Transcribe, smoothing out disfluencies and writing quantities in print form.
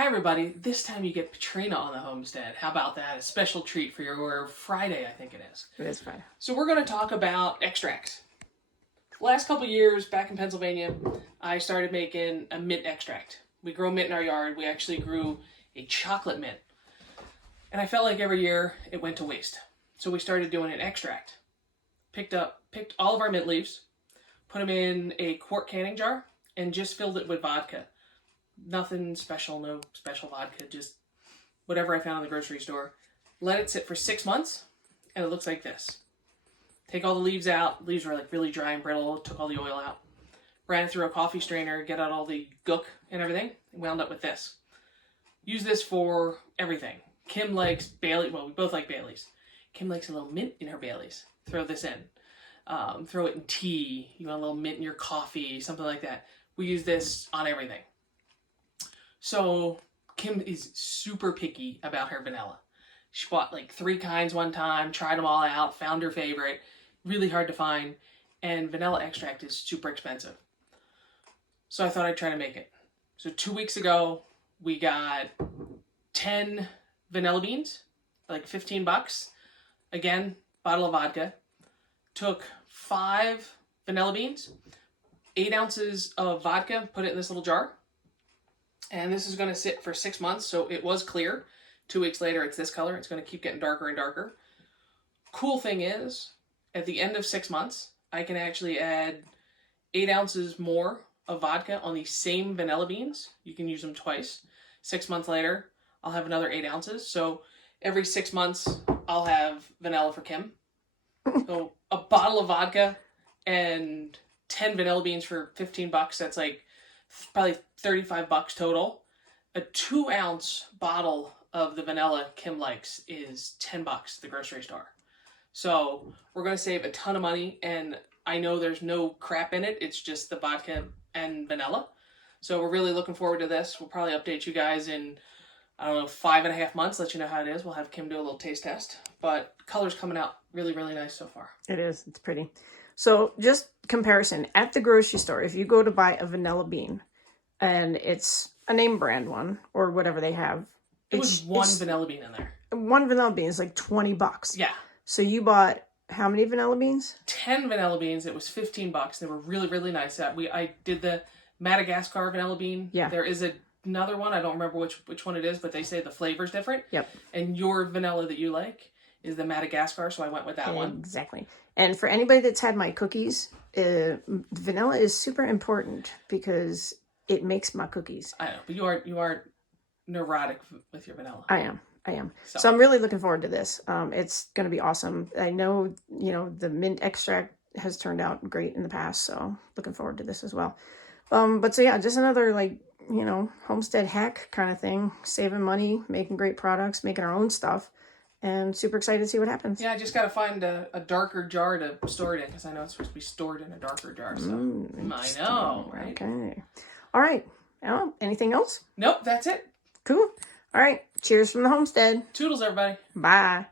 Hi everybody, this time you get Katrina on the homestead. How about that? A special treat for your Friday, I think it is. It is Friday. So we're going to talk about extracts. Last couple years back in Pennsylvania, I started making a mint extract. We grow mint in our yard. We actually grew a chocolate mint. And I felt like every year it went to waste. So we started doing an extract. Picked all of our mint leaves, put them in a quart canning jar, and just filled it with vodka. Nothing special, no special vodka, just whatever I found in the grocery store. Let it sit for 6 months, and it looks like this. Take all the leaves out. Leaves were like really dry and brittle. Took all the oil out. Ran it through a coffee strainer, get out all the gook and everything, and wound up with this. Use this for everything. Kim likes Bailey. Well, we both like Baileys. Kim likes a little mint in her Baileys. Throw this in. Throw it in tea. You want a little mint in your coffee, something like that. We use this on everything. So Kim is super picky about her vanilla. She bought like 3 kinds one time, tried them all out, found her favorite. Really hard to find. And vanilla extract is super expensive. So I thought I'd try to make it. So 2 weeks ago, we got 10 vanilla beans, like $15. Again, bottle of vodka. Took 5 vanilla beans, 8 ounces of vodka, put it in this little jar. And this is going to sit for 6 months, so it was clear. 2 weeks later, it's this color. It's going to keep getting darker and darker. Cool thing is, at the end of 6 months, I can actually add 8 ounces more of vodka on the same vanilla beans. You can use them twice. 6 months later, I'll have another 8 ounces. So every 6 months, I'll have vanilla for Kim. So a bottle of vodka and 10 vanilla beans for $15. That's like probably $35 total. A 2-ounce bottle of the vanilla Kim likes is $10 at the grocery store. So we're going to save a ton of money, and I know there's no crap in it. It's just the vodka and vanilla. So we're really looking forward to this. We'll probably update you guys in, 5.5 months, let you know how it is. We'll have Kim do a little taste test. But color's coming out really, really nice so far. It is. It's pretty. So just comparison. At the grocery store, if you go to buy a vanilla bean, and it's a name brand one, or whatever they have. It was one vanilla bean in there. One vanilla bean is like $20. Yeah. So you bought how many vanilla beans? 10 vanilla beans. It was $15. They were really, really nice. I did the Madagascar vanilla bean. Yeah. There is another one. I don't remember which one it is, but they say the flavor's different. Yep. And your vanilla that you like is the Madagascar, so I went with that one. Exactly. And for anybody that's had my cookies, vanilla is super important because it makes my cookies. I know, but you are neurotic with your vanilla. I am. So I'm really looking forward to this. It's going to be awesome. I know, the mint extract has turned out great in the past, so looking forward to this as well. But so yeah, just another homestead hack kind of thing, saving money, making great products, making our own stuff, and super excited to see what happens. Yeah, I just got to find a darker jar to store it in, because I know it's supposed to be stored in a darker jar, so I know, right? Okay. All right. Anything else? Nope, that's it. Cool. All right. Cheers from the homestead. Toodles, everybody. Bye.